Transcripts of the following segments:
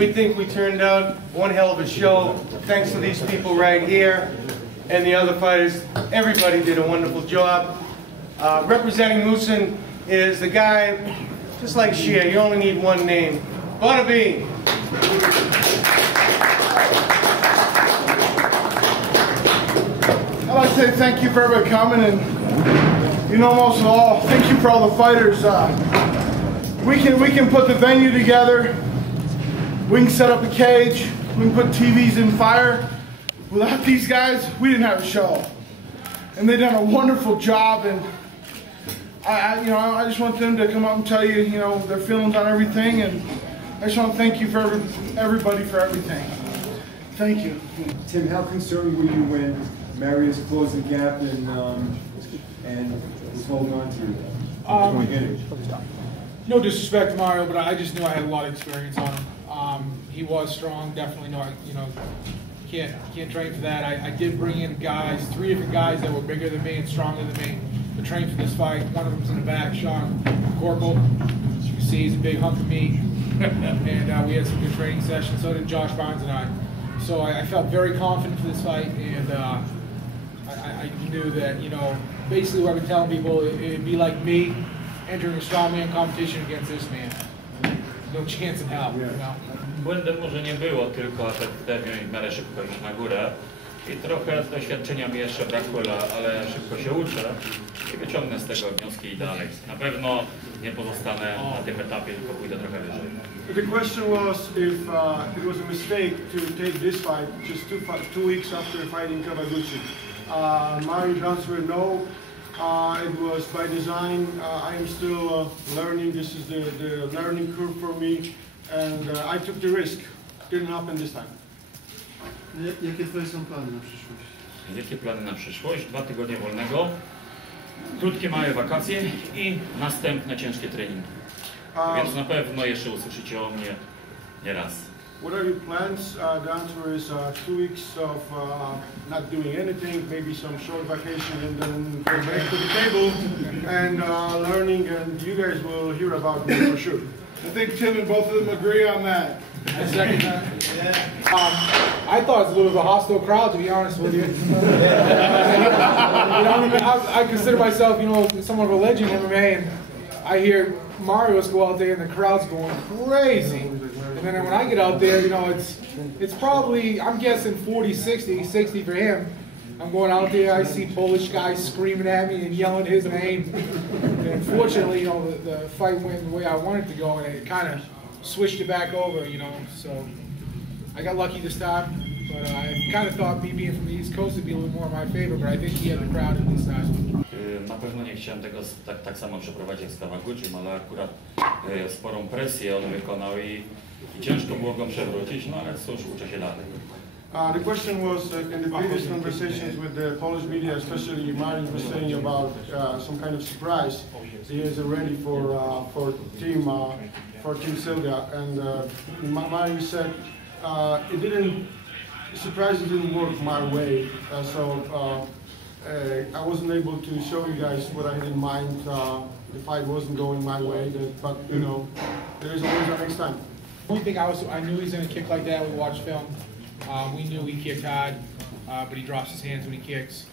We think we turned out one hell of a show, thanks to these people right here and the other fighters. Everybody did a wonderful job. Representing Moosin is the guy, just like Shea, you only need one name, Butterbean. I'd like to say thank you for everybody coming, and you know, most of all, thank you for all the fighters. We can put the venue together. We can set up a cage. We can put TVs in fire. Without these guys, we didn't have a show, and they've done a wonderful job. And I just want them to come up and tell you, their feelings on everything. And I just want to thank you for everybody for everything. Thank you. Tim, how concerned were you when Mariusz closed the gap and was holding on to you? No disrespect to Mario, but I just knew I had a lot of experience on him. He was strong, definitely. Can't train for that. I did bring in guys, 3 different guys that were bigger than me and stronger than me to train for this fight. One of them's in the back, Sean Corporal. As you can see, he's a big hunk of meat. And we had some good training sessions. So did Josh Barnes and I. So I felt very confident for this fight, and I knew that, basically what I've been telling people, it'd be like me entering a strongman competition against this man. No chance in hell, Błędem może nie było, tylko pewnie w miarę szybko iść na górę. I trochę doświadczenia mi jeszcze brakło, ale szybko się uczę i wyciągnę z tego wnioski i dalej. Na pewno nie pozostanę na tym etapie, tylko pójdę trochę wyżej. The question was if it was a mistake to take this fight just 2 weeks after fighting Kawaguchi. My answer, no. It was by design. I am still learning. This is the learning curve for me, and I took the risk. Didn't happen this time. Jakie twoje są plany na przyszłość? Jakie plany na przyszłość? 2 tygodnie wolnego, krótkie, małe wakacje i następne ciężkie treningi. Więc na pewno jeszcze usłyszycie o mnie nie raz. What are your plans? The answer is 2 weeks of not doing anything, maybe some short vacation, and then go back to the table and learning, and you guys will hear about me for sure. I think Tim and both of them agree on that. I second that. Yeah. I thought it was a little bit of a hostile crowd, to be honest with you. I consider myself, somewhat of a legend in MMA, and I hear Mariusz go out there and the crowd's going crazy. And then when I get out there, it's probably, I'm guessing 40-60, 60 for him. I'm going out there, I see Polish guys screaming at me and yelling his name. And unfortunately, the fight went the way I wanted it to go, and it kind of switched it back over, So I got lucky this time, but I kind of thought me being from the East Coast would be a little more in my favor, but I think he had the crowd in this time. Na pewno nie chciałem tego tak samo przeprowadzić jak z Kawaguchim, ale akurat sporą presję on wykonał i ciężko było go przewrócić, ale cóż, uczę się dalej. The question was in the previous conversations with the Polish media, especially Mariusz was saying about some kind of surprise he is ready for Team Sylvia, and Mariusz said surprises didn't work my way, so I wasn't able to show you guys what I had in mind. The fight wasn't going my way, but there is always a next time. The only thing I knew he was going to kick like that. We watched film. We knew he kicked hard, but he drops his hands when he kicks.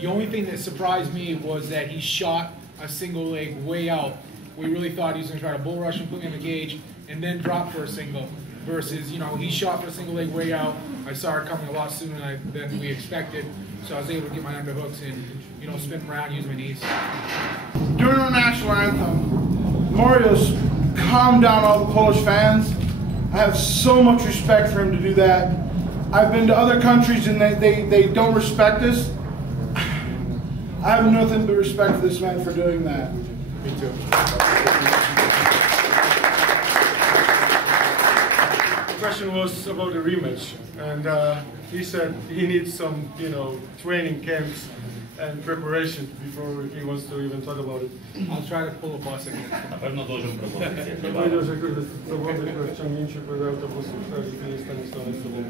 The only thing that surprised me was that he shot a single leg way out. We really thought he was going to try to bull rush and put me in the cage and then drop for a single. Versus, he shot for a single leg way out. I saw it coming a lot sooner than we expected, so I was able to get my underhooks and, spin around, use my knees. During our national anthem, Mariusz calmed down all the Polish fans. I have so much respect for him to do that. I've been to other countries and they don't respect us. I have nothing but respect for this man for doing that. Me too. The question was about the rematch, and he said he needs some, training camps, and preparation before he wants to even talk about it. I'll try to pull a bus again. Na pewno dużą propozycję. Powiedział, że kurde, zawody w ciągnięciu autobusu nie jest w stanie stanąć z sobą.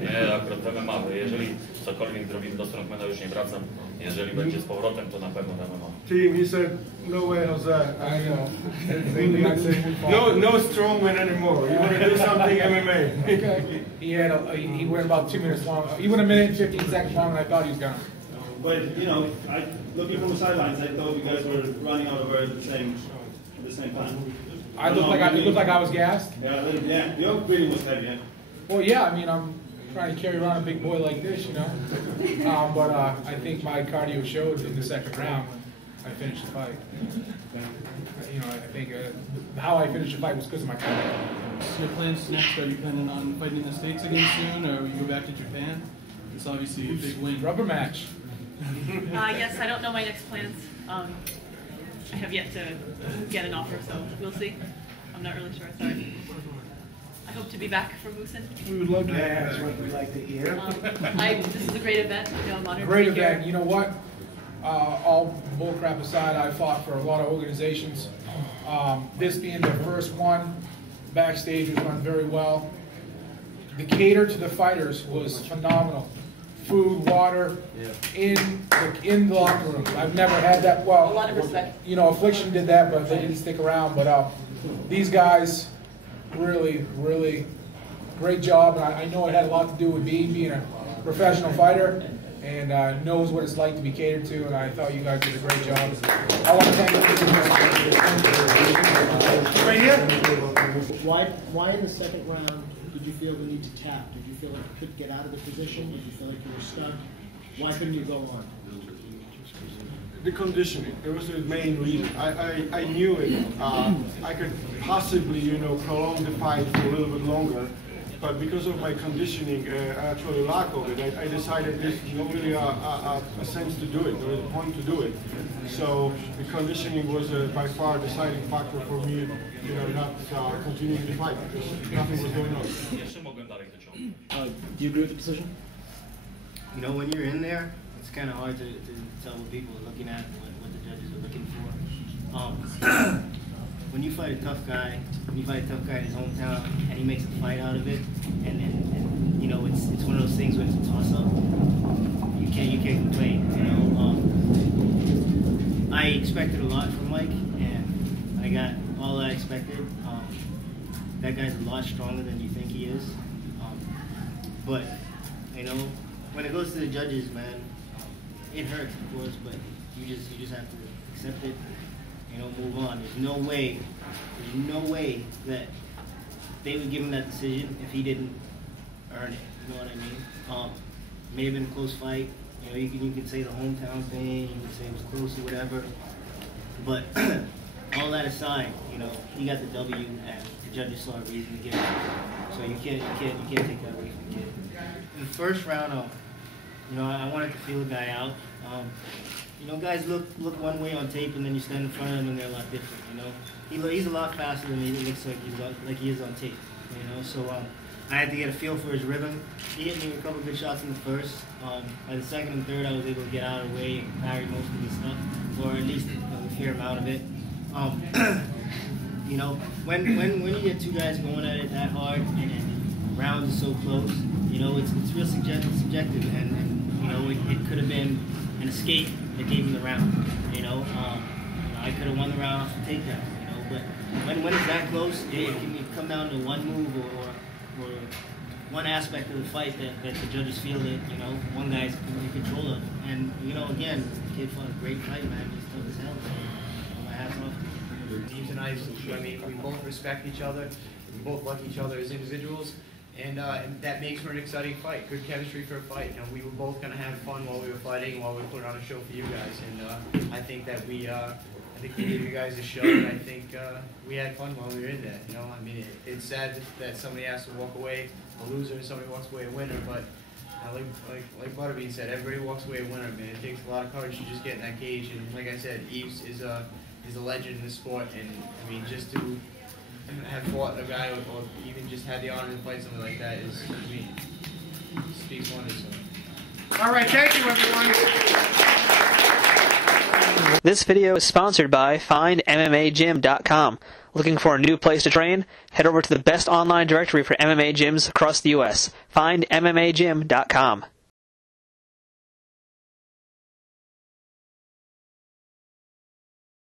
Nie, akurat mamy mały. Jeżeli cokolwiek zrobimy do strongmana, już nie wracam. Jeżeli będzie z powrotem, to na pewno MMA. Team, he said, no way, Jose. I know. No strongman anymore. You want to do something MMA. He went about 2 minutes long. He went 1 minute and 15 seconds longer than I thought he was gonna. But you know, looking from the sidelines, I thought you guys were running out of air at the same time. It looked like I was gassed. Yeah. Your breathing was heavy. Yeah? Well, yeah. I mean, I'm trying to carry around a big boy like this, you know. But I think my cardio showed in the second round. I finished the fight. You know, I think how I finished the fight was because of my cardio. So your plans next, are you planning on fighting in the States again soon, or you go back to Japan? It's obviously a big win. Rubber match. Yes, I don't know my next plans. I have yet to get an offer, so we'll see. I'm not really sure. Sorry. I hope to be back for Moosin. We would love to have. That's what we'd like to hear. This is a great event. You know, I'm honored Great to be event. here. You know what? All bullcrap aside, I fought for a lot of organizations. This being the first one, backstage was run very well. The cater to the fighters was phenomenal. Food, water, in the locker room. I've never had that. Well, A lot of respect. You know, Affliction did that, but they didn't stick around. But these guys, really, really great job. And I know it had a lot to do with being a professional fighter and knows what it's like to be catered to. And I thought you guys did a great job. I want to thank you. Right here. Why in the second round did you feel the need to tap? Did you feel like you couldn't get out of the position? Did you feel like you were stuck? Why couldn't you go on? The conditioning, it was the main reason. I knew it. I could possibly, you know, prolong the fight for a little bit longer, but because of my conditioning, actually lack of it, I decided there's not really a sense to do it, there was a point to do it. So the conditioning was by far a deciding factor for me, you know, not continuing the fight because nothing was going on. Jeszcze mogłem dalej dociągnąć. Do you agree with the decision? You know, when you're in there, it's kind of hard to tell what people are looking at, what the judges are looking for. When you fight a tough guy in his hometown, and he makes a fight out of it, and you know, it's one of those things when it's a toss-up, you can't complain, you know. I expected a lot from Mike, and I got all I expected. That guy's a lot stronger than you think he is. But, you know, when it goes to the judges, man, it hurts, of course, but you just have to accept it, you know, move on. There's no way that they would give him that decision if he didn't earn it. You know what I mean? May have been a close fight. You know, you can say the hometown thing, you can say it was close or whatever. But all that aside, you know, he got the W, and the judges saw a reason to give it. So you can't take that away from the kid. In the first round, you know, I wanted to feel a guy out. You know, guys look one way on tape, and then you stand in front of them, and they're a lot different. You know, he's a lot faster than he looks like he is on tape. You know, so I had to get a feel for his rhythm. He hit me with a couple good shots in the first. By the second and third, I was able to get out of the way and parry most of his stuff, or at least a fair amount of it. You know, when you get two guys going at it that hard, and rounds are so close, you know, it's real subjective, and you know, it could have been an escape that gave him the round. You know, I could have won the round off the takedown. You know, but when it's that close, it can come down to one move or one aspect of the fight that the judges feel that, you know, one guy's in control of. And you know, again, the kid fought a great fight, man. He's tough as hell. So my hat's off. Teams and I mean, we both respect each other. We both like each other as individuals. And that makes for an exciting fight. Good chemistry for a fight. You know, we were both going to have fun while we were fighting, while we were putting on a show for you guys. And I think that we gave you guys a show, and I think we had fun while we were in there. You know, I mean, it's sad that somebody has to walk away a loser and somebody walks away a winner, but like Butterbean said, everybody walks away a winner. Man, it takes a lot of courage to just get in that cage. And like I said, Yves is a legend in the sport, and I mean, just to have fought a guy or even just had the honor to fight something like that is, I mean, speaks wonders. So. All right, thank you, everyone. This video is sponsored by FindMMAGym.com. Looking for a new place to train? Head over to the best online directory for MMA gyms across the U.S. FindMMAGym.com.